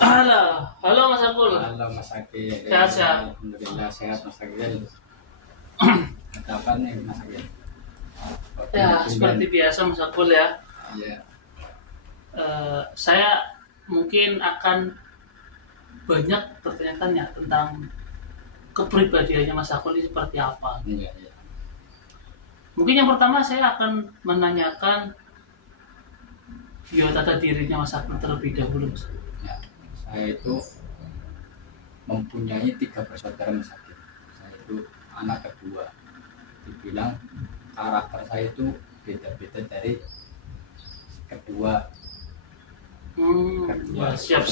Halo, halo Mas Akul. Halo Mas Akil. Sehat-sehat. Alhamdulillah sehat Mas Akil. Ada apa nih Mas Akil? Ya, seperti biasa Mas Akul ya. Iya. Saya mungkin akan banyak bertanya-tanya tentang kepribadiannya Mas Akul ini seperti apa. Iya, iya. Mungkin yang pertama saya akan menanyakan biodata dirinya Mas Akul terlebih dahulu, Mas. Ya, saya itu mempunyai 3 bersaudara Mas Akil. Saya itu anak kedua. Dibilang karakter saya itu beda-beda dari kedua. Ya, siap.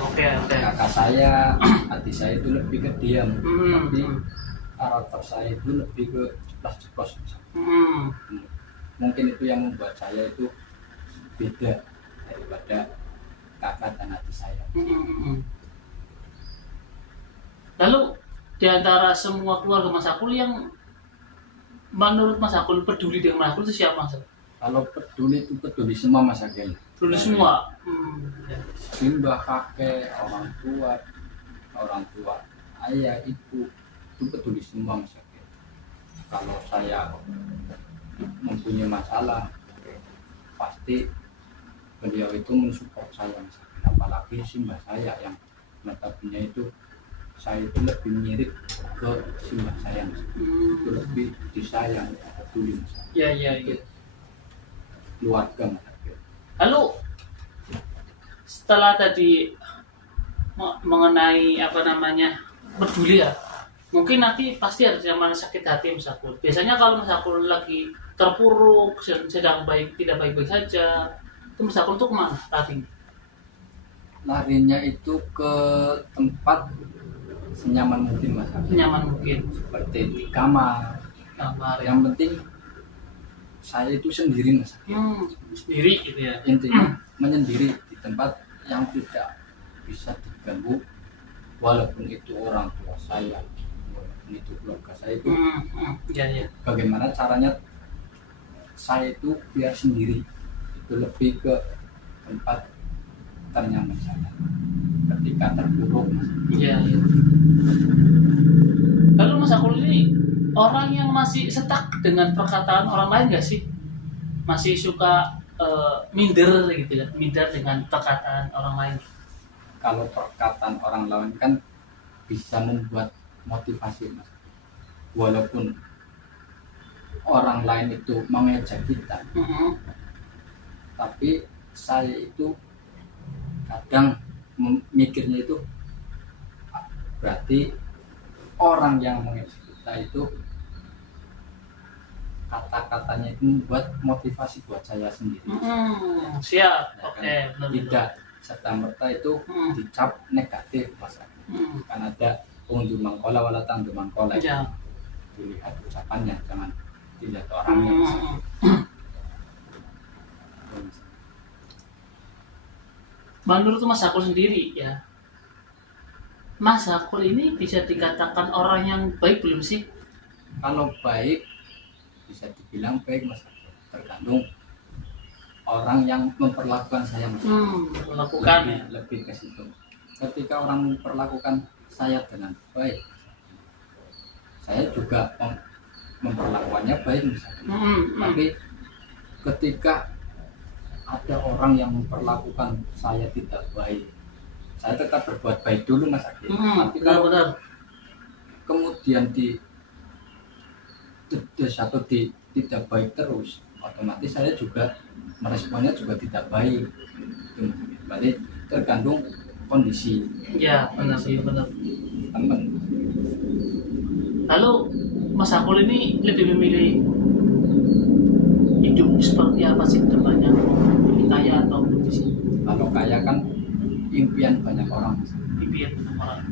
Oke. Kakak saya, adik saya itu lebih ke diam, tapi Hmm. karakter saya itu lebih ke ceplas-ceplos. Hmm. Mungkin itu yang membuat saya itu beda daripada kakak dan adik saya. Lalu di antara semua keluarga Mas Akul yang menurut Mas Akul peduli dengan Mas Akul itu siapa Mas? Kalau peduli itu peduli semua Mas Agil. Peduli semua. Simbah, kakek, orang tua, ayah, ibu itu peduli semua Mas Agil. Kalau saya mempunyai masalah, pasti beliau itu mensupport saya Mas Agil. Apalagi simbah saya yang notabene itu saya itu lebih mirip ke simbah saya Mas Agil. Itu lebih disayang, peduli Mas Agil. Iya. Keluarga Mas Agil. Lalu setelah tadi mengenai peduli ya, mungkin nanti pasti ada yang mana sakit hati Mas Akul. Biasanya kalau Mas Akul lagi terpuruk, sedang tidak baik-baik saja, itu Mas Akul tuh kemana larinya? Larinya itu ke tempat senyaman mungkin Mas Agil. Senyaman mungkin. Seperti di kamar. Yang penting saya itu sendiri Mas Agil. Sendiri gitu ya. Intinya menyendiri di tempat yang tidak bisa diganggu, walaupun itu orang tua saya, walaupun itu keluarga saya itu. Iya. Bagaimana caranya saya itu biar sendiri, itu lebih ke tempat ternyaman saya ketika terpuruk Mas. Iya. Lalu Mas Akul ini orang yang masih stuck dengan perkataan orang lain nggak sih? Masih suka minder gitu ya, minder dengan perkataan orang lain. Kalau perkataan orang lain kan bisa membuat motivasi Mas. Walaupun orang lain itu mengejek kita, tapi saya itu kadang mikirnya itu berarti orang yang mengejek kita itu kata-katanya itu membuat motivasi buat saya sendiri. Siap. Ya, Oke. kan? Tidak serta-merta itu dicap negatif Mas. Kan ada undu mangkola wala tandu mangkola. Ya. Dilihat ucapannya, jangan dilihat orangnya Mas. Menurut Mas Akul sendiri ya, Mas Akul ini bisa dikatakan orang yang baik belum sih? Kalau baik bisa dibilang baik Mas, tergantung orang yang memperlakukan saya Mas. Melakukan lebih ke situ. Ketika orang memperlakukan saya dengan baik, saya juga memperlakukannya baik Mas. Tapi ketika ada orang yang memperlakukan saya tidak baik, saya tetap berbuat baik dulu Mas Akil. Tapi kalau kemudian tidak baik terus, otomatis saya juga meresponnya juga tidak baik. Berarti tergantung kondisi. Ya, benar. Teman. Lalu Mas Akul ini lebih memilih hidup seperti apa sih kedepannya? Memilih kaya atau miskin? Kalau kaya kan impian banyak orang. Impian orang.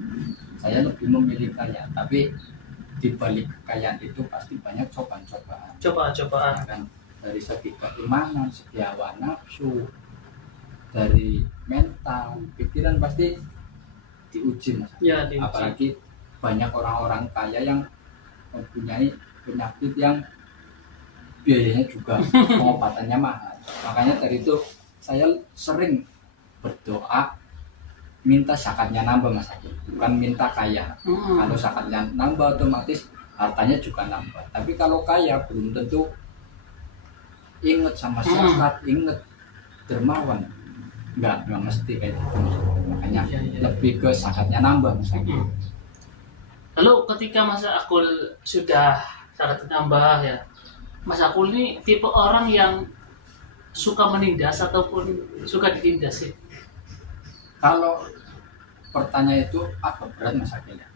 Saya lebih memilih kaya, tapi di balik kekayaan itu pasti banyak cobaan-cobaan. Cobaan. Kan dari segi keimanan, segi hawa nafsu, dari mental, pikiran pasti diuji Mas. Ya, diuji. Apalagi banyak orang-orang kaya yang mempunyai penyakit yang biayanya juga pengobatannya mahal. Makanya dari itu saya sering berdoa minta zakatnya nambah Mas Akil, bukan minta kaya. Kalau zakatnya nambah otomatis hartanya juga nambah. Tapi kalau kaya belum tentu inget sama zakat, inget dermawan. Enggak mesti kayak gitu. Makanya lebih ke zakatnya nambah Mas Akil. Lalu ketika Mas Akul sudah zakat nambah ya, Mas Akul ini tipe orang yang suka menindas ataupun suka ditindas sih? Kalau pertanyaan itu agak berat Mas Akil ya,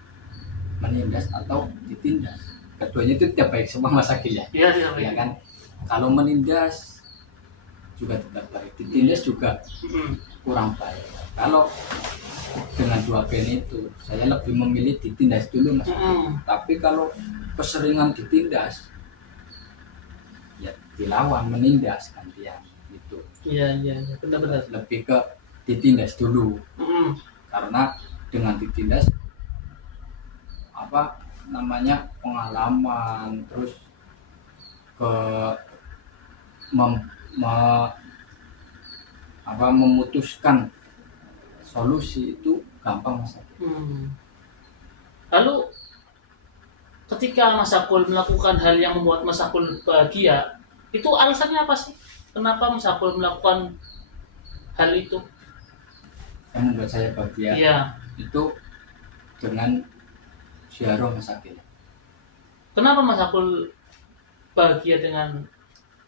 menindas atau ditindas, keduanya itu tidak baik semua Mas Akil ya. Iya Ya kan, kalau menindas juga tidak baik, ditindas juga kurang baik. Kalau dengan dua gen itu saya lebih memilih ditindas dulu Mas Akil. Tapi kalau keseringan ditindas ya dilawan, menindas gantian gitu. Iya benar-benar. Lebih ke ditindas dulu. Karena dengan ditindas apa namanya pengalaman, terus ke memutuskan solusi itu gampang Mas. Lalu ketika Mas Akul melakukan hal yang membuat Mas Akul bahagia, itu alasannya apa sih? Kenapa Mas Akul melakukan hal itu? Yang membuat saya bahagia Iya. Itu dengan ziarah Mas Akil. Kenapa Mas Akul bahagia dengan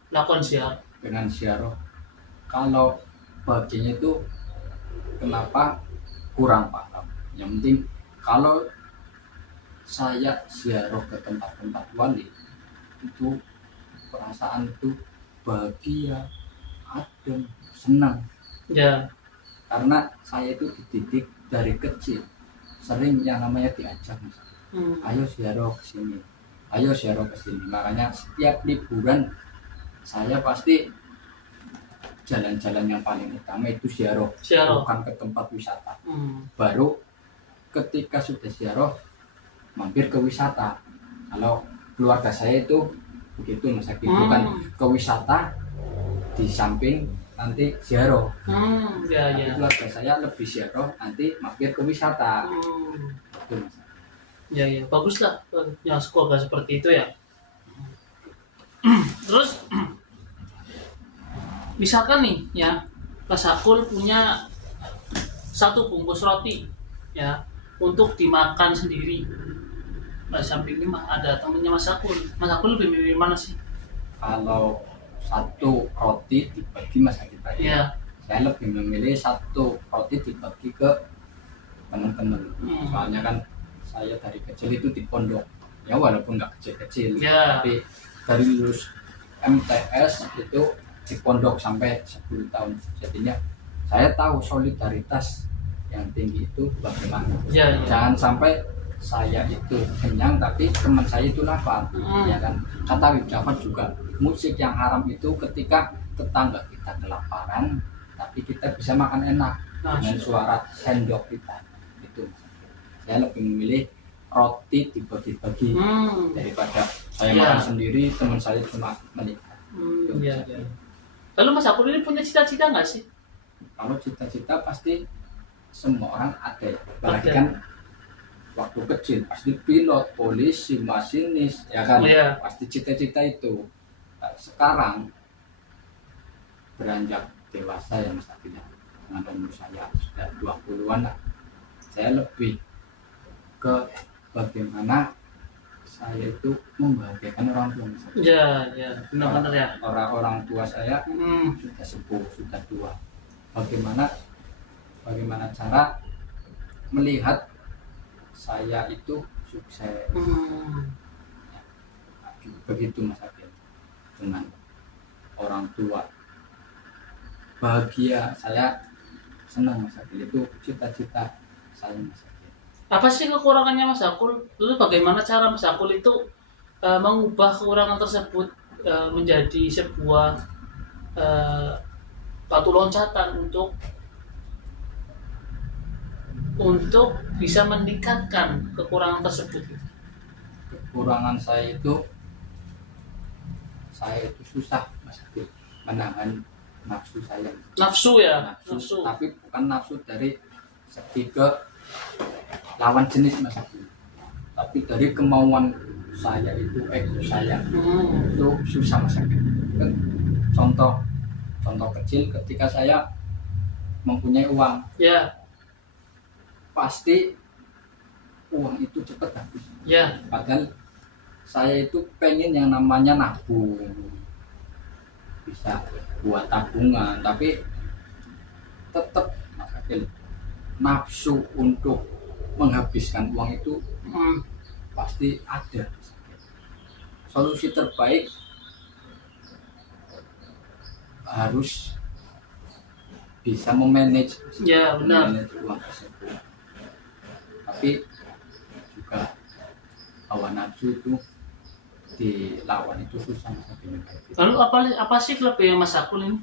lakukan ziarah? Dengan ziarah, kalau bahagianya itu kenapa kurang paham. Yang penting kalau saya ziarah ke tempat-tempat wali itu perasaan itu bahagia, adem, senang. Ya. Karena saya itu dididik dari kecil sering yang namanya diajak ayo ziarah ke sini, ayo ziarah ke sini. Makanya setiap liburan saya pasti jalan-jalan yang paling utama itu ziarah. Bukan ke tempat wisata. Baru ketika sudah ziarah mampir ke wisata. Kalau keluarga saya itu begitu Mas Akil, bukan ke wisata di samping nanti ziarah. Tapi keluarga saya lebih ziarah nanti mampir ke wisata. Itu Mas. Ya baguslah yang keluarga seperti itu ya. Terus misalkan nih ya, Mas Akul punya satu bungkus roti ya untuk dimakan sendiri. Di samping ini ada temennya Mas Akul. Mas Akul lebih milih mana sih? Kalau satu roti dibagi Mas Akil tadi, saya lebih memilih satu roti dibagi ke teman-teman. Soalnya kan saya dari kecil itu di pondok ya, walaupun nggak kecil-kecil, tapi dari lulus MTS itu di pondok sampai 10 tahun. Jadinya saya tahu solidaritas yang tinggi itu bagaimana. Jangan sampai saya itu kenyang tapi teman saya itu lapar. Ya kan, kata Habib Ja'far juga, musik yang haram itu ketika tetangga kita kelaparan tapi kita bisa makan enak dengan suara sendok kita. Itu saya lebih memilih roti dibagi-bagi daripada saya makan sendiri, teman saya cuma melihat. Lalu Mas Akul ini punya cita-cita nggak sih? Kalau cita-cita pasti semua orang ada ya. Apalagi kan waktu kecil pasti pilot, polisi, masinis, ya kan? Pasti cita-cita itu. Nah, sekarang beranjak dewasa ya Mas Akil, dengan umur saya sudah 20-an lah. Saya lebih ke bagaimana saya itu membahagiakan orang tua Mas Akil. Benar-benar ya. Orang tua saya sudah sepuh, sudah tua. Bagaimana cara melihat saya itu sukses. Begitu Mas Akil, dengan orang tua bahagia, saya senang Mas Akil. Itu cita-cita saya Mas Akil. Apa sih kekurangannya Mas Akul? Lalu bagaimana cara Mas Akul itu mengubah kekurangan tersebut menjadi sebuah batu loncatan untuk bisa meningkatkan kekurangan tersebut? Kekurangan saya itu susah Mas Akil menahan nafsu saya. Nafsu ya, Nafsu, nafsu. tapi bukan nafsu dari segi ke lawan jenis Mas Akil, tapi dari kemauan saya itu, ego saya itu susah Mas Akil. Contoh kecil, ketika saya mempunyai uang, Ya, pasti uang itu cepat habis. ya, Padahal saya itu pengen yang namanya nabung, bisa buat tabungan, tapi tetap Mas Akil, nafsu untuk menghabiskan uang itu pasti ada. Solusi terbaik harus bisa memanage ya benar. uang tersebut. Tapi juga hawa nafsu itu dilawan itu susah Mas Akil. Lalu apa sih kelebihan Mas Akul ini?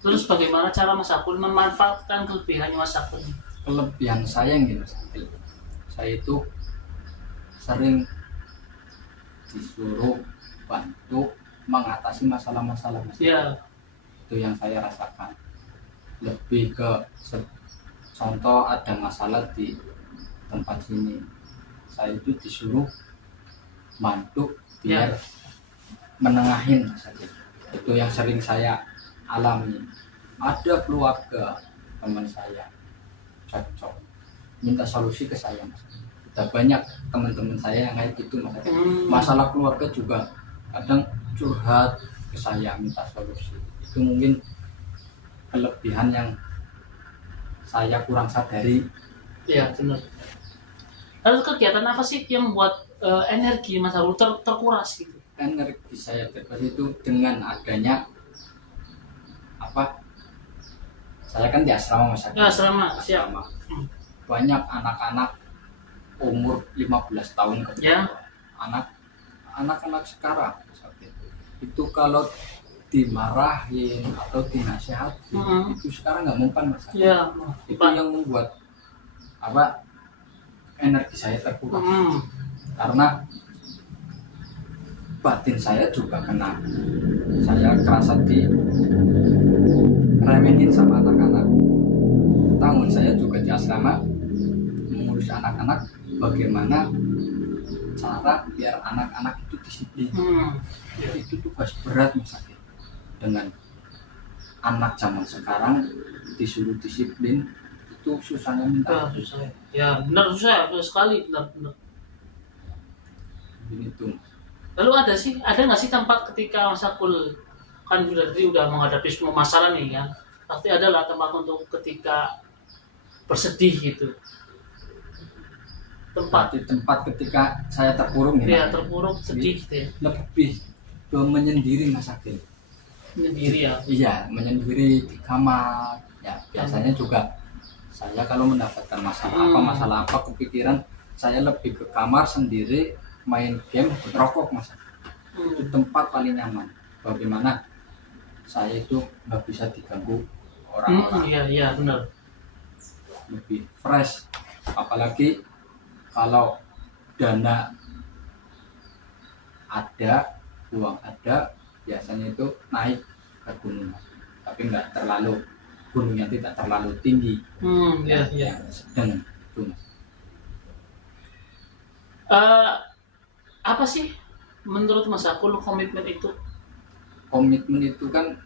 Terus bagaimana cara Mas Akul memanfaatkan kelebihannya Mas Akul ini? Kelebihan saya yang Mas Akil, saya itu sering disuruh bantu mengatasi masalah-masalah Mas Akil. Ya, Itu yang saya rasakan. Lebih ke contoh ada masalah di tempat sini, saya itu disuruh bantu biar menengahin Mas Akil. Itu yang sering saya alami. Ada keluarga teman saya cocok minta solusi ke saya Mas. Udah banyak teman-teman saya yang kayak gitu Mas. Masalah keluarga juga kadang curhat ke saya minta solusi. Itu mungkin kelebihan yang saya kurang sadari. ya benar. Lalu kegiatan apa sih yang membuat energi Mas Akul terkuras gitu? Energi saya terkuras itu dengan adanya apa? Saya kan di asrama Mas. Ya, asrama, siap. Asrama. Banyak anak-anak umur 15 tahun ke bawah. Ya. Anak-anak sekarang itu kalau dimarahin atau dinasehati itu sekarang nggak mempan Mas. Ya, Itu yang membuat apa energi saya terkuras. Karena batin saya juga kena. Saya kerasa diremehin sama anak-anak. Tanggung saya juga di asrama mengurus anak-anak, bagaimana cara biar anak-anak itu disiplin. Itu tugas berat misalnya. Dengan anak zaman sekarang disuruh disiplin itu susahnya minta. Susah. Ya benar, susah sekali, benar. Itu. Lalu ada nggak sih tempat ketika Mas Akul kan udah menghadapi semua masalah nih kan, pasti ada lah tempat untuk ketika bersedih gitu. Tempat ketika saya terpuruk ya, terpuruk sedih gitu ya. Lebih ke menyendiri Mas Akil. Menyendiri ya. Iya, menyendiri di kamar. Ya, biasanya juga saya kalau mendapatkan masalah apa kepikiran, saya lebih ke kamar sendiri, main game, rokok Mas. Itu tempat paling nyaman. Bagaimana saya itu nggak bisa diganggu orang-orang. Iya benar. Lebih fresh. Apalagi kalau dana ada, uang ada, biasanya itu naik ke gunung, tapi nggak terlalu, gunungnya tidak terlalu tinggi. Iya. Sedang itu Mas. Apa sih menurut Mas Akul komitmen itu? Komitmen itu kan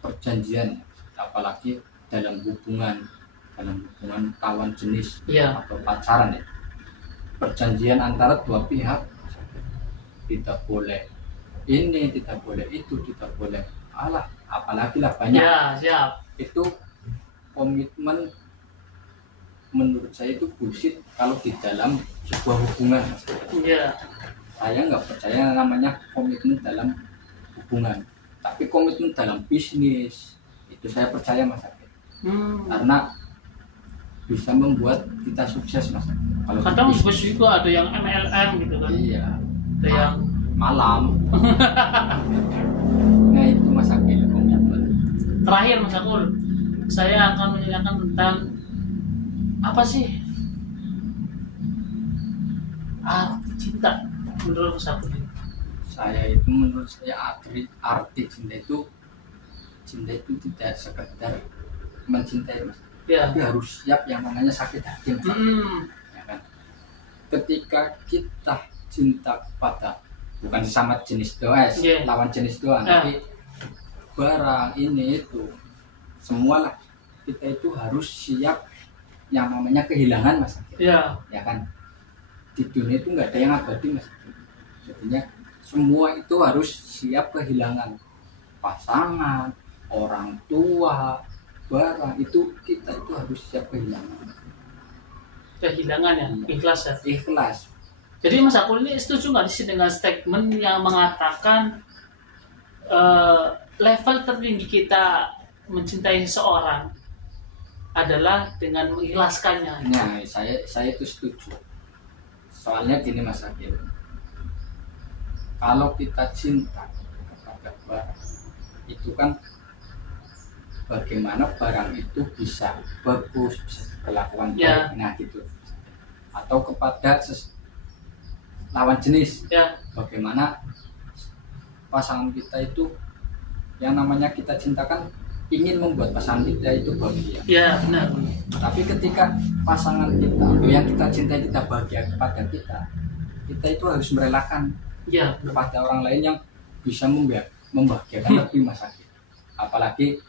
perjanjian, apalagi dalam hubungan kawan jenis atau pacaran ya. Perjanjian antara dua pihak, tidak boleh ini, tidak boleh itu, tidak boleh apalagi lah banyak. Ya, siap. Itu komitmen menurut saya itu bullshit kalau di dalam sebuah hubungan. Iya. Saya nggak percaya namanya komitmen dalam hubungan, tapi komitmen dalam bisnis itu saya percaya Mas. Karena bisa membuat kita sukses Mas. Kalau kadang juga ada yang MLM gitu kan. Iya. Ada yang malam. Nah itu Mas Akil komitmen. Terakhir Mas Akul, saya akan menanyakan tentang apa sih arti cinta menurut Mas Akul? Menurut saya arti cinta itu cinta itu tidak sekedar mencintai Mas, Ya. tapi harus siap yang namanya sakit hati Mas. Ya kan? Ketika kita cinta kepada bukan sama jenis doang, Yeah. lawan jenis doang, Yeah. tapi barang ini itu semua lah, kita itu harus siap yang namanya kehilangan Mas. Ya. Ya kan, di dunia itu nggak ada yang abadi Mas. Jadinya semua itu harus siap kehilangan pasangan, orang tua, barang itu kita itu harus siap kehilangan. Kehilangan ya, ikhlas ya. Ikhlas. Jadi Mas Akul ini setuju nggak sih dengan statement yang mengatakan level tertinggi kita mencintai seseorang adalah dengan mengikhlaskannya. Nah, saya itu setuju. Soalnya gini Mas Akil, kalau kita cinta kepada barang itu kan bagaimana barang itu bisa bagus, bisa diperlakukan Ya. baik, nah gitu. Atau kepada lawan jenis, Ya. bagaimana pasangan kita itu yang namanya kita cintakan ingin membuat pasangan kita itu bahagia. Ya, benar. Tapi ketika pasangan kita yang kita cintai tidak bahagia kepada kita itu harus merelakan Ya, kepada orang lain yang bisa membahagiakan lebih Mas Akil. Apalagi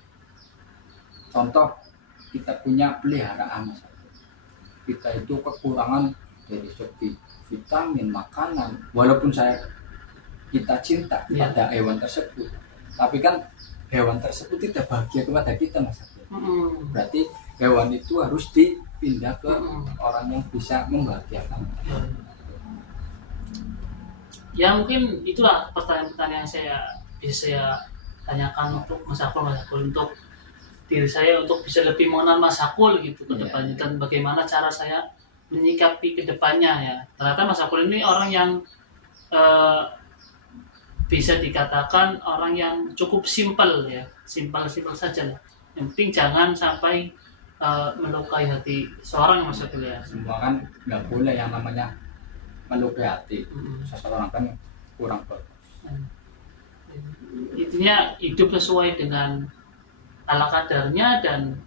contoh kita punya peliharaan Mas Akil. Kita itu kekurangan dari segi vitamin, makanan. Walaupun kita cinta kepada hewan tersebut, tapi kan hewan tersebut tidak bahagia kepada kita Mas Akil. Berarti hewan itu harus dipindah ke orang yang bisa membahagiakan. Ya mungkin itulah pertanyaan-pertanyaan yang bisa saya tanyakan untuk Mas Akul untuk diri saya, untuk bisa lebih mengenal Mas Akul gitu ke depannya, dan bagaimana cara saya menyikapi ke depannya ya. Ternyata Mas Akul ini orang yang bisa dikatakan orang yang cukup simpel ya, simpel saja lah. Yang penting jangan sampai melukai hati seorang Mas Akul ya. Semua kan nggak boleh yang namanya melukai hati seseorang, kan kurang bagus. Intinya hidup sesuai dengan ala kadarnya dan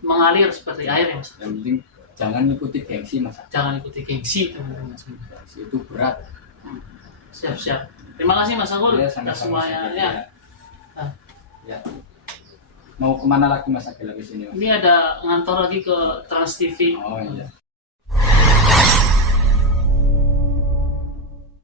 mengalir seperti air ya Mas. Yang penting jangan ikuti gengsi Mas. Jangan ikuti gengsi teman-teman. Gengsi itu berat. Siap. Terima kasih Mas Akul Ya, atas semuanya ya. Ya. Mau kemana lagi Mas Akil habis ini Mas? Ini ada ngantor lagi ke Trans TV. Oh iya.